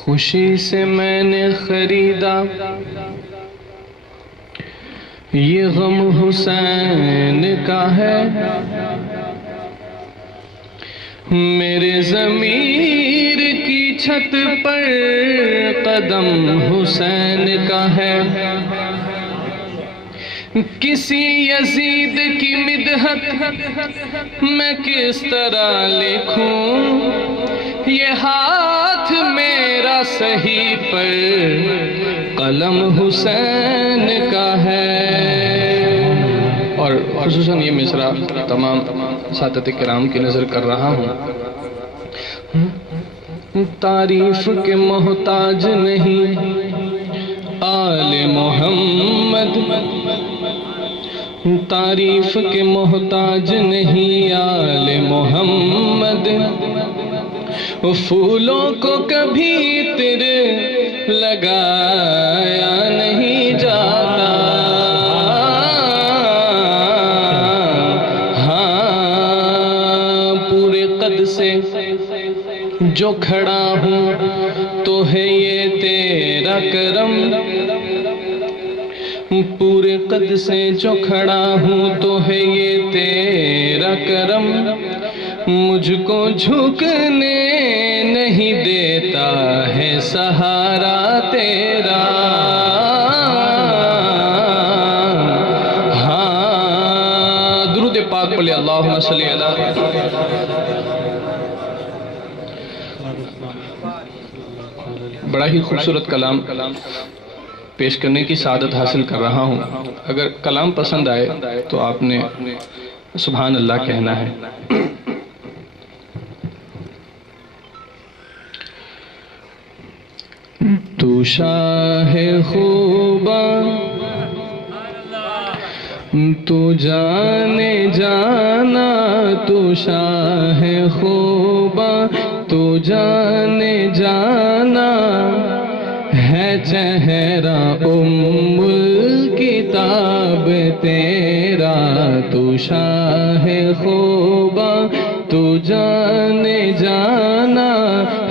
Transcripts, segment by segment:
خوشی سے میں نے خریدا یہ غم حسین کا ہے، میرے ضمیر کی چھت پر قدم حسین کا ہے۔ کسی یزید کی مدحت میں کس طرح لکھوں، یہ ہاتھ میرا صحیح پر قلم حسین کا ہے۔ اور خصوصاً یہ مصرع تمام اساتذہ کرام کی نظر کر رہا ہوں۔ تعریف کے محتاج نہیں آل محمد، تعریف کے محتاج نہیں آل محمد، پھولوں کو کبھی تیرے لگایا نہیں جاتا، ہاں پورے قد سے جو کھڑا ہوں تو ہے یہ تیرا کرم، پورے قد سے جو کھڑا ہوں تو ہے یہ تیرا کرم، مجھ کو جھکنے نہیں دیتا ہے سہارا تیرا، ہاں درود پاک پڑھیں اللہم صلی علی۔ بڑا ہی خوبصورت کلام پیش کرنے کی سعادت حاصل کر رہا ہوں۔ اگر کلام پسند آئے تو آپ نے سبحان اللہ کہنا ہے۔ تو شاہ خوباں تو جانے جانا، تو شاہ خوباں تو جانے جانا، ہے چہرہ ام الکتاب تیرا، تو شاہ خوباں تو جانے جانا،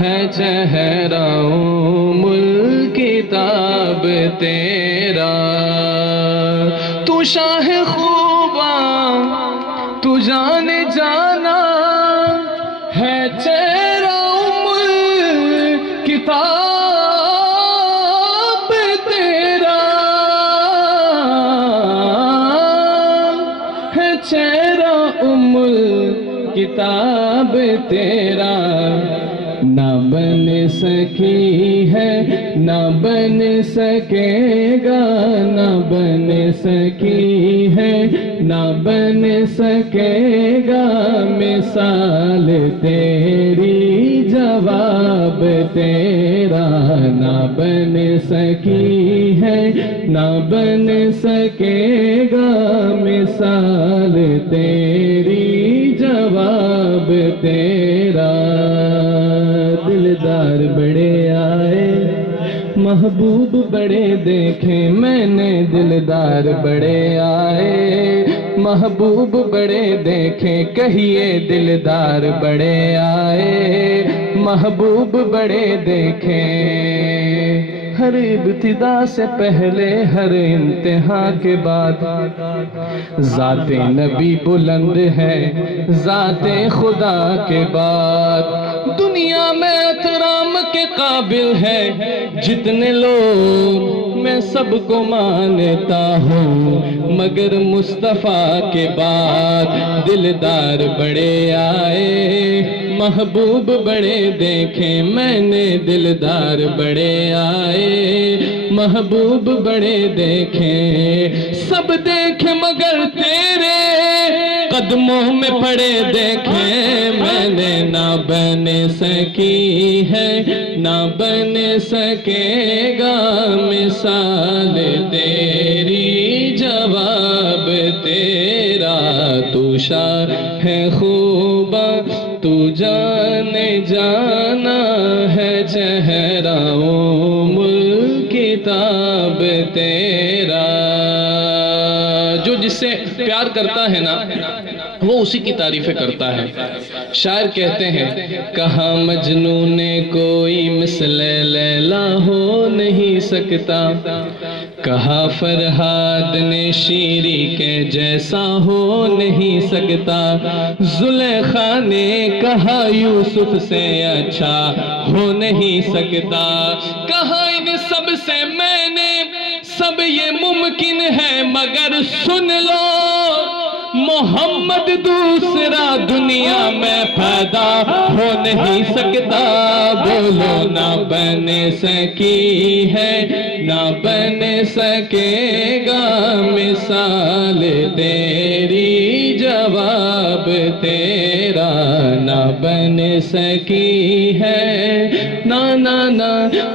ہے چہرہ ام الکتاب تیرا، تو شاہ خوباں تو جانے جانا، ہے چہرہ ام الکتاب تیرا، ہے چہرہ ام الکتاب تیرا، نہ بن سکی ہے نہ بن سکے گا، نہ بن سکی ہے نہ بن سکے گا، مثال تیری جواب تیرا، نہ بن سکی ہے نہ بن سکے گا، مثال تیری جواب تیرا، دلدار بڑے آئے محبوب بڑے دیکھے میں نے، دلدار بڑے آئے محبوب بڑے دیکھے، کہیے دلدار بڑے آئے محبوب بڑے دیکھے، ہر ابتدا سے پہلے ہر انتہا کے بعد، ذات نبی بلند ہے ذات خدا کے بعد، دنیا میں احترام کے قابل ہے جتنے لوگ، میں سب کو مانتا ہوں مگر مصطفیٰ کے بعد، دلدار بڑے آئے محبوب بڑے دیکھے میں نے، دلدار بڑے آئے محبوب بڑے دیکھے، سب دیکھے مگر تیرے قدموں میں پڑے دیکھے میں نے، نہ بن سکی ہے نہ بن سکے گا، مثال تیری جواب تیرا، تو شاہ خوباں تو جانے جانا، ہے چہرہ ام الکتاب تیرا، جو جس سے پیار کرتا ہے نا وہ اسی کی تعریفیں کرتا ہے، شاعر کہتے ہیں کہاں مجنوں نے کوئی مثل لیلا ہو نہیں سکتا، کہا فرہاد نے شیری کے جیسا ہو نہیں سکتا، زلیخا نے کہا یوسف سے اچھا ہو نہیں سکتا، کہا ان سب سے میں نے سب یہ ممکن ہے مگر سن لو محمد دوسرا دنیا میں پیدا ہو نہیں سکتا، بولو نہ بن سکی ہے نہ بن سکے گا مثال تیری، جواب تیرا نہ بن سکی ہے نا نا نا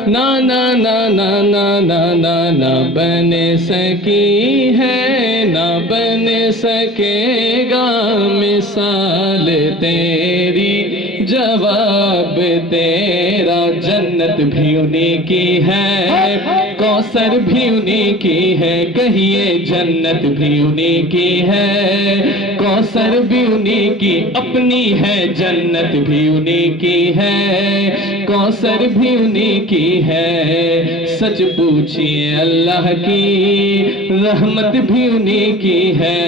نا نا نا نا نا نا نا نہ بن سکی ہے نہ بن سکے گا مثال تیری، جواب تیرا جنت بھی انہی کی ہے کوثر بھی انہی کی ہے، کہیے جنت بھی انہی کی ہے کوثر بھی انہی کی، اپنی ہے جنت بھی انہی کی ہے کوثر بھی انہی کی ہے، سچ پوچھئے اللہ کی رحمت بھی انہی کی ہے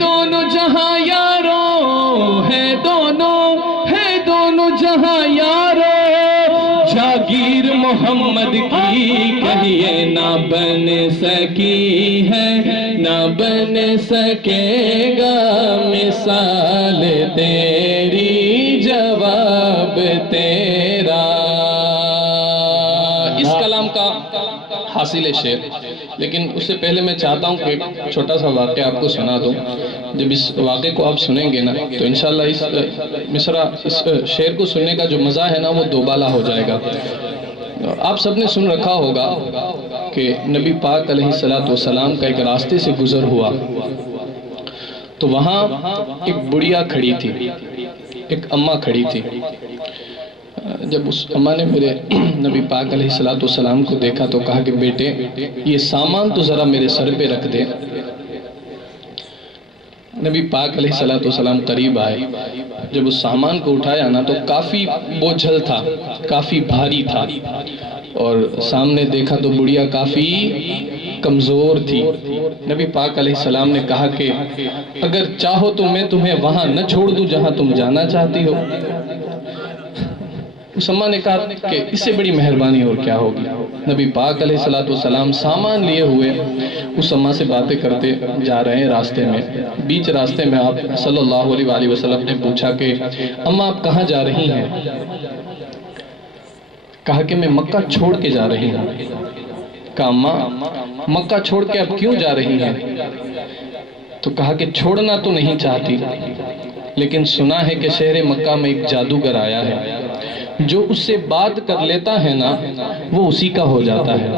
دونوں جہاں یاروں ہے دونوں جہاں یاروں، جاگیر محمد کی کہیے نہ بن سکی ہے نہ بن سکے گا مثال تیری، جواب تیرا۔ اس کلام کا حاصل شعر، لیکن اس سے پہلے میں چاہتا ہوں کہ ایک چھوٹا سا واقعہ آپ کو سنا دوں۔ جب اس واقعے کو آپ سنیں گے نا تو انشاءاللہ اس مصرع اس شعر کو سننے کا جو مزہ ہے نا وہ دوبالا ہو جائے گا۔ آپ سب نے سن رکھا ہوگا کہ نبی پاک علیہ السلام کا ایک راستے سے گزر ہوا تو وہاں ایک بڑھیا کھڑی تھی، ایک اماں کھڑی تھی۔ جب اس اماں نے میرے نبی پاک علیہ السلام کو دیکھا تو کہا کہ بیٹے یہ سامان تو ذرا میرے سر پہ رکھ دے۔ نبی پاک علیہ السلام قریب آئے، جب اس سامان کو اٹھایا نا تو کافی بوجھل تھا، کافی بھاری تھا، اور سامنے دیکھا تو بڑھیا کافی کمزور تھی۔ نبی پاک علیہ السلام نے کہا کہ اگر چاہو تو میں تمہیں وہاں نہ چھوڑ دوں جہاں تم جانا چاہتی ہو۔ اس اماں نے کہا کہ اس سے بڑی مہربانی اور کیا ہوگی۔ نبی پاک علیہ السلام سامان لیے ہوئے اس اماں سے باتیں کرتے جا رہے ہیں راستے میں، بیچ راستے میں آپ صلی اللہ علیہ وسلم نے پوچھا کہ اماں آپ کہاں جا رہی ہیں؟ کہا کہ میں مکہ چھوڑ کے جا رہی ہوں۔ کہا اماں مکہ چھوڑ کے اب کیوں جا رہی ہیں؟ تو کہا کہ چھوڑنا تو نہیں چاہتی، لیکن سنا ہے کہ شہر مکہ میں ایک جادوگر آیا ہے، جو اس سے بات کر لیتا ہے نا وہ اسی کا ہو جاتا ہے۔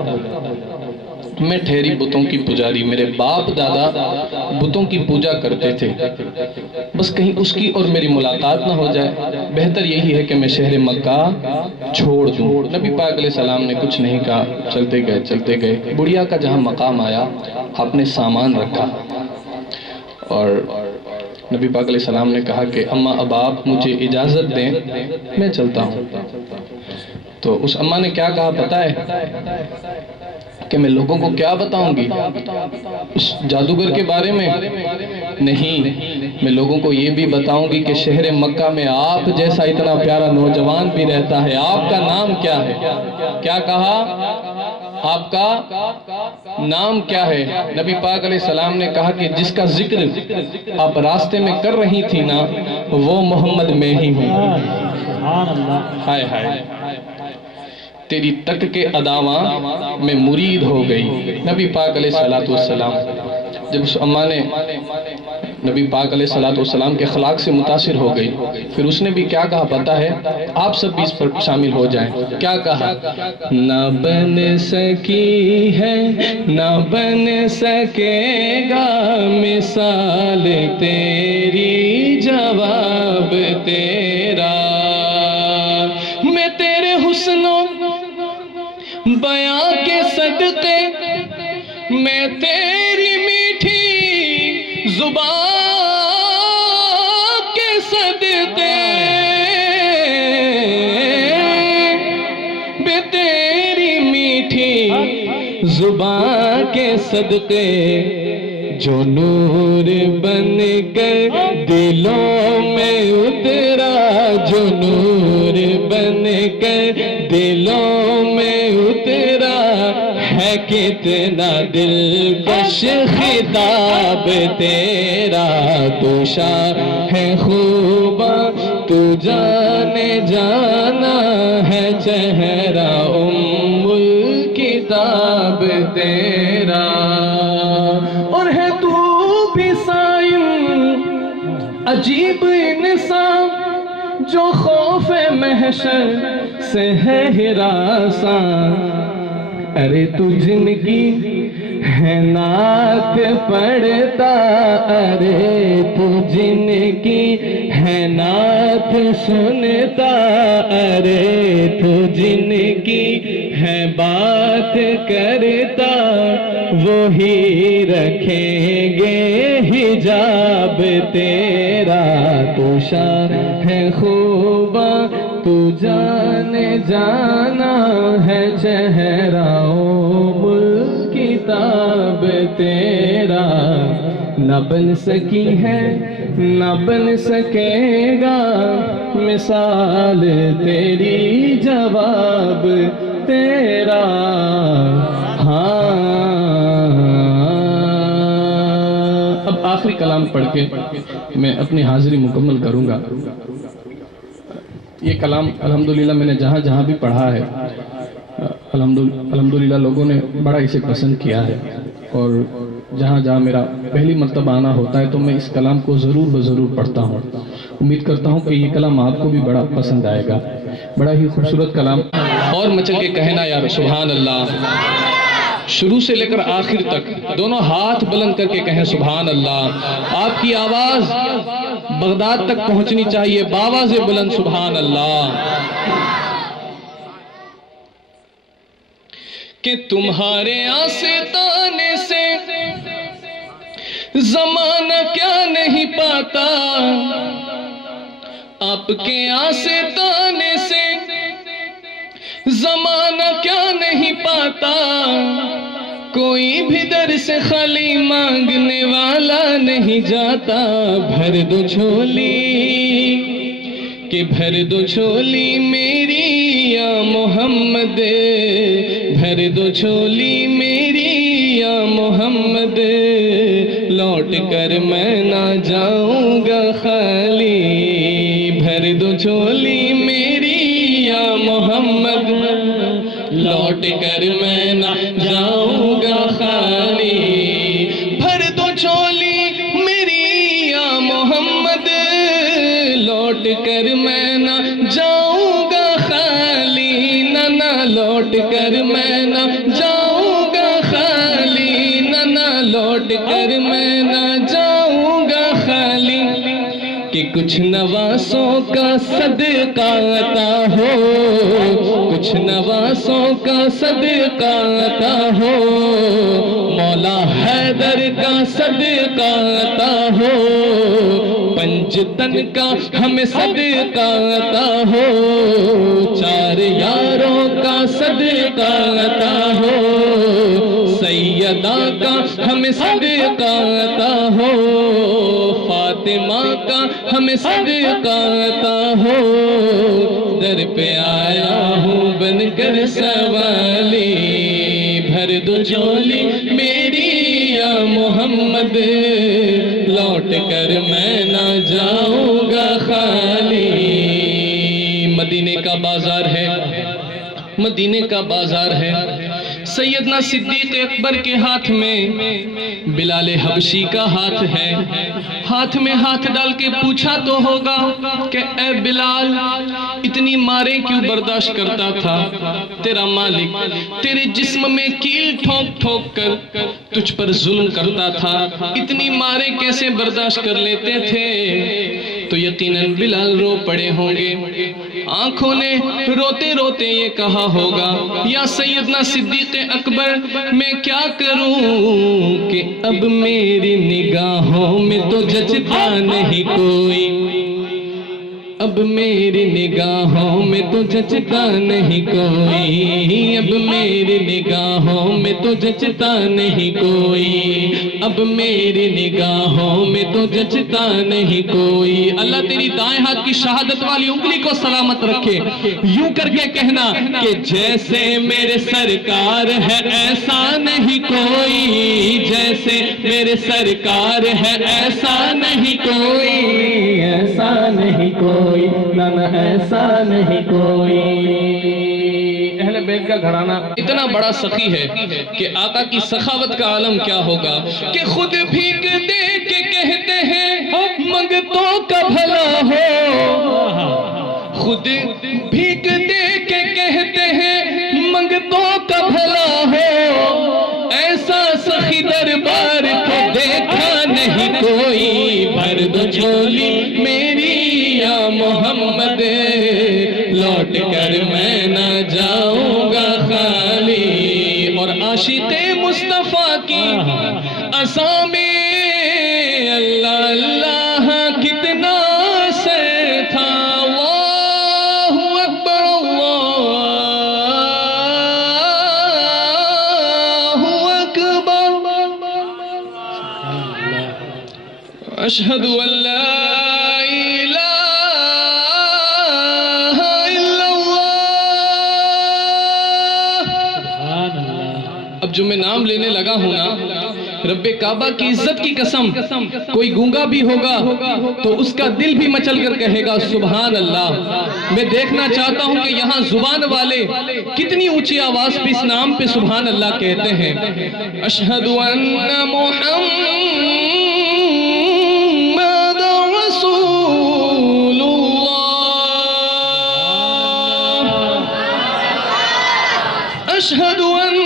میں ٹھہری بتوں کی پجاری، میرے باپ دادا بتوں کی پوجا کرتے تھے، بس کہیں اس کی اور میری ملاقات نہ ہو جائے، بہتر یہی ہے کہ میں شہر مکہ چھوڑ دوں۔ نبی پاک علیہ السلام نے کچھ نہیں کہا، چلتے گئے۔ بڑھیا کا جہاں مقام آیا آپ نے سامان رکھا اور نبی پاک علیہ السلام نے کہا کہ اماں اب آپ مجھے اجازت دیں میں چلتا ہوں۔ تو اس اماں نے کیا کہا پتہ ہے کہ میں لوگوں کو کیا بتاؤں گی اس جادوگر کے بارے میں؟ نہیں، میں لوگوں کو یہ بھی بتاؤں گی کہ شہر مکہ میں آپ جیسا اتنا پیارا نوجوان بھی رہتا ہے، آپ کا نام کیا ہے؟ کیا کہا؟ آپ کا نام کیا ہے؟ نبی پاک علیہ السلام نے کہا کہ جس کا ذکر آپ راستے میں کر رہی تھی نا وہ محمد میں ہی ہوں۔ ہائے ہائے تیری تک کے اداواں میں مرید ہو گئی۔ نبی پاک علیہ السلام جب اس اماں نے نبی پاک علیہ السلام کے اخلاق سے متاثر ہو گئی، پھر اس نے بھی کیا کہا پتہ ہے؟ آپ سب بھی اس پر شامل ہو جائیں۔ کیا کہا؟ نہ بن سکی ہے نہ بن سکے گا مثال تیری، جواب تیرا۔ میں تیرے حسن و بیاں کے صدقے، میں تیری میٹھی زبان کے صدقے کے صدقے جو نور بن کر دلوں میں اترا، جو نور بن کر دلوں میں اترا، ہے کتنا دلکش خطاب تیرا، تو شاہ ہے خوبا تو جانے جانا ہے چہرہ الکتاب تیرا، اور ہے تو بھی صائم عجیب انسان جو خوف محشر سے ہے ہراساں، ارے تو جن کی ہے نعت پڑھتا، ارے تو جن کی ہے نعت سنتا، ارے تو جن کی ہے بات کرتا، وہی رکھیں گے حجاب تیرا، تو شاہ ہے خوبا تو جانے جانا ہے چہرہ الکتاب تیرا، نہ بن سکی ہے نہ بن سکے گا مثال تیری جواب تیرا، ہاں۔ اب آخری کلام پڑھ کے میں اپنی حاضری مکمل کروں گا۔ یہ کلام الحمدللہ میں نے جہاں جہاں بھی پڑھا ہے الحمدللہ لوگوں نے بڑا اسے پسند کیا ہے، اور جہاں جہاں میرا پہلی مرتبہ آنا ہوتا ہے تو میں اس کلام کو ضرور پڑھتا ہوں۔ امید کرتا ہوں کہ یہ کلام آپ کو بھی بڑا پسند آئے گا، بڑا ہی خوبصورت کلام، اور مچل کے کہنا یار سبحان اللہ، شروع سے لے کر آخر تک دونوں ہاتھ بلند کر کے کہیں سبحان اللہ۔ آپ کی آواز بغداد تک پہنچنی چاہیے، باواز بلند سبحان اللہ۔ کہ تمہارے آستانے سے زمانہ کیا نہیں پاتا، آپ کے آستانے سے زمانہ کیا نہیں پاتا، کوئی بھی در سے خالی مانگنے والا نہیں جاتا، بھر دو جھولی کہ بھر دو جھولی میری یا محمد، بھر دو جھولی میری یا محمد، لوٹ کر میں نہ جاؤں گا خالی، بھر دو جھولی میری یا محمد، لوٹ کر میں نہ جاؤں گا خالی، بھر دو جھولی میری یا محمد، لوٹ کر میں نہ جاؤں گا خالی، نہ لوٹ کر میں نہ جاؤں گا خالی، نہ لوٹ کر میں نہ جاؤں گا خالی، کہ کچھ نواسوں کا صدقہ عطا ہو، کچھ نواسوں کا صدقہ عطا ہو، مولا حیدر کا صدقہ عطا ہو، پنجتن کا ہمیں صدقہ عطا ہو، چار یاروں کا صدقہ عطا ہو، سیدہ کا ہمیں صدقہ عطا ہو، فاطمہ کا ہمیں صدقہ عطا ہو، در پہ آیا ہوں بن کر سوالی، بھر دو جھولی میری یا محمد، لوٹ کر میں نہ جاؤں گا خالی۔ مدینے کا بازار ہے، مدینے کا بازار ہے، سیدنا صدیق اکبر کے ہاتھ میں بلال حبشی کا ہاتھ ہے، ہاتھ میں ہاتھ ڈال کے پوچھا تو ہوگا کہ اے بلال اتنی مارے کیوں برداشت کرتا تھا، تیرا مالک تیرے جسم میں کیل ٹھوک ٹھوک کر تجھ پر ظلم کرتا تھا، اتنی مارے کیسے برداشت کر لیتے تھے؟ تو یقیناً بلال رو پڑے ہوں گے، آنکھوں نے روتے روتے یہ کہا ہوگا یا سیدنا صدیق اکبر میں کیا کروں کہ اب میری نگاہوں میں تو جچتا نہیں کوئی، اب اب میری نگاہوں میں تو جچتا نہیں کوئی، اب میری نگاہوں میں تو جچتا نہیں کوئی، اب میری نگاہوں میں تو جچتا نہیں کوئی۔ اللہ تیری دائیں ہاتھ کی شہادت والی انگلی کو سلامت رکھے، یوں کر کے کہنا کہ جیسے میرے سرکار ہے ایسا نہیں کوئی، جیسے میرے سرکار ہے ایسا نہیں کوئی، ایسا نہیں کوئی، نہ ایسا نہیں کوئی۔ اہل بیت کا گھرانہ اتنا بڑا سخی ہے کہ آقا کی سخاوت کا عالم کیا ہوگا کہ خود بھیک دے کے کہتے ہیں منگتوں کا بھلا ہو، خود بھیک دے کے کہتے ہیں منگتوں کا بھلا ہو، ایسا سخی دربار کو دیکھا نہیں کوئی، بھر دو جھولی میری یا محمد، لوٹ کر میں نہ جاؤں گا خالی۔ اور عاشق مصطفیٰ کی اسامی اللہ اللہ کتنا سے تھا، اللہ اکبر اللہ اکبر، اشہد ان لا جو میں نام لینے لگا ہوں نا، رب کعبہ کی عزت کی قسم، کوئی گونگا بھی ہوگا تو اس کا دل بھی مچل کر کہے گا سبحان اللہ۔ میں دیکھنا چاہتا ہوں کہ یہاں زبان والے کتنی اونچی آواز پہ اس نام پہ سبحان اللہ کہتے ہیں۔ اشہد ان محمد رسول اللہ، اشہد ان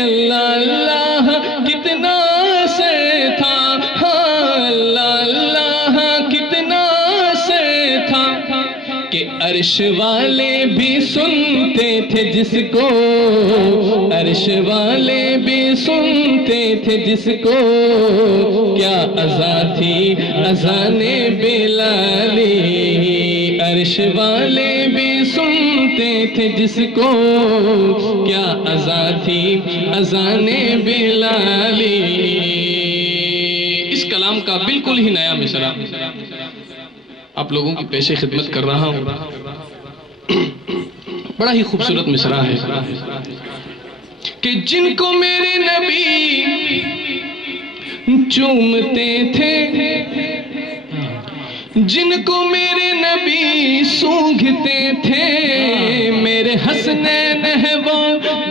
اللہ اللہ کتنا سے تھا، اللہ اللہ کتنا سے تھا کہ عرش والے بھی سنتے تھے جس کو، عرش والے بھی سنتے تھے جس کو، کیا اذان تھی اذان بلالی، عرش والے بھی سنتے تھے جس کو، کیا اذان تھی اذان بلالی۔ اس کلام کا بالکل ہی نیا مصرع آپ لوگوں کی پیش خدمت کر رہا ہوں، بڑا ہی خوبصورت مصرع ہے کہ جن کو میرے نبی چومتے تھے، جن کو میرے نبی سونگھتے تھے، میرے حسنین ہے وہ،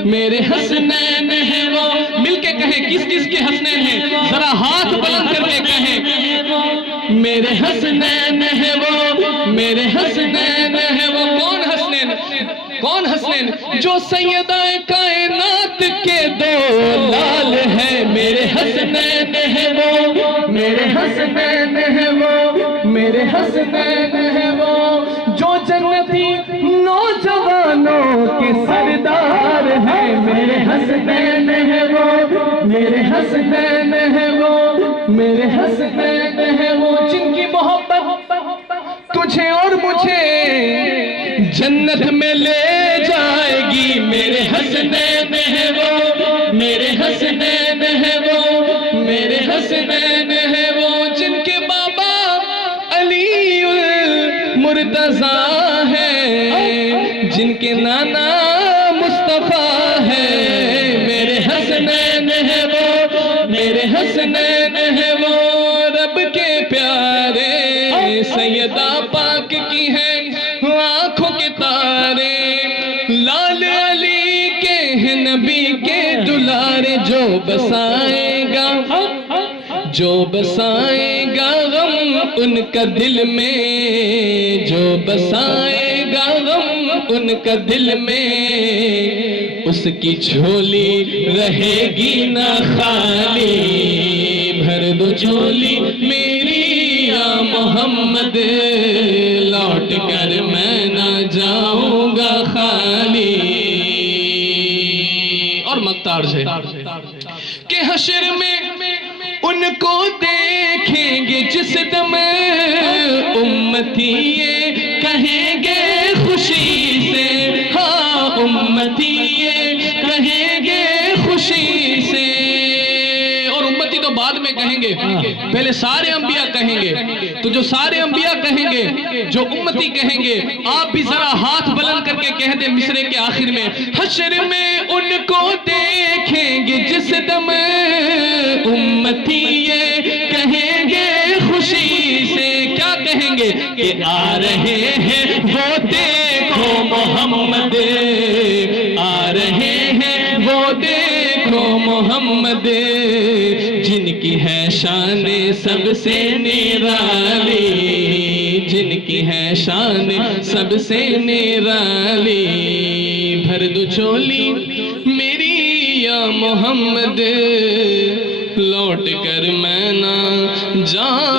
میرے حسنین ہے وہ، مل کے کہیں کس کس کے حسنین ہیں، ذرا ہاتھ بلند کر کے کہیں میرے حسنین ہے وہ، میرے حسنین ہے وہ۔ کون حسنین؟ کون حسنین؟ جو سیدہ کائنات کے دو لال ہے، میرے حسنین ہے وہ، میرے حسنین ہے وہ، میرے حسنین ہے وہ، جو جنتی نوجوانوں کے سردار ہیں، میرے حسنین ہے وہ، میرے حسنین ہے وہ، میرے حسنین ہے وہ، جن کی محبت تجھے اور مجھے جنت میں لے جائے گی، میرے حسنین ہے وہ، میرے حسنین ہے وہ، میرے حسنین ہے وہ، جن کے بابا علی المرتضیٰ ہے، جن کے نانا مصطفیٰ ہے، میرے حسنین ہے وہ، میرے حسنین ہے وہ، رب کے پیارے سیدہ پاک کی ہیں آنکھوں کے تارے، لال علی کے ہیں نبی کے دلارے، جو بسائے گا، جو بسائے گا غم ان کا دل میں، جو بسائے گا غم ان کا دل میں، اس کی جھولی رہے گی نہ خالی، بھر دو جھولی میری یا محمد، لوٹ کر میں نہ جاؤں محتاج ہے کہ حشر میں ان کو دیکھیں گے جس دم امتی یہ کہیں گے خوشی سے، ہاں امتی یہ کہیں گے خوشی سے. اور امتی تو بعد میں کہیں گے، پہلے سارے انبیاء کہیں گے. تو جو سارے انبیاء کہیں گے، جو امتی کہیں گے، آپ بھی ذرا ہاتھ بلند کر کے کہہ دیں مصرے کے آخر میں، حشر میں ان کو دیکھیں گے جس دم امتی یہ کہیں گے خوشی سے. کیا کہیں گے؟ کہ آ رہے ہیں وہ دیکھو محمد، آ رہے ہیں وہ دیکھو محمد، جن کی ہے شان سب سے نرالی، جن کی ہے شان سب سے نرالی. بھر دو چولی میری یا محمد، لوٹ کر میں نہ جاؤں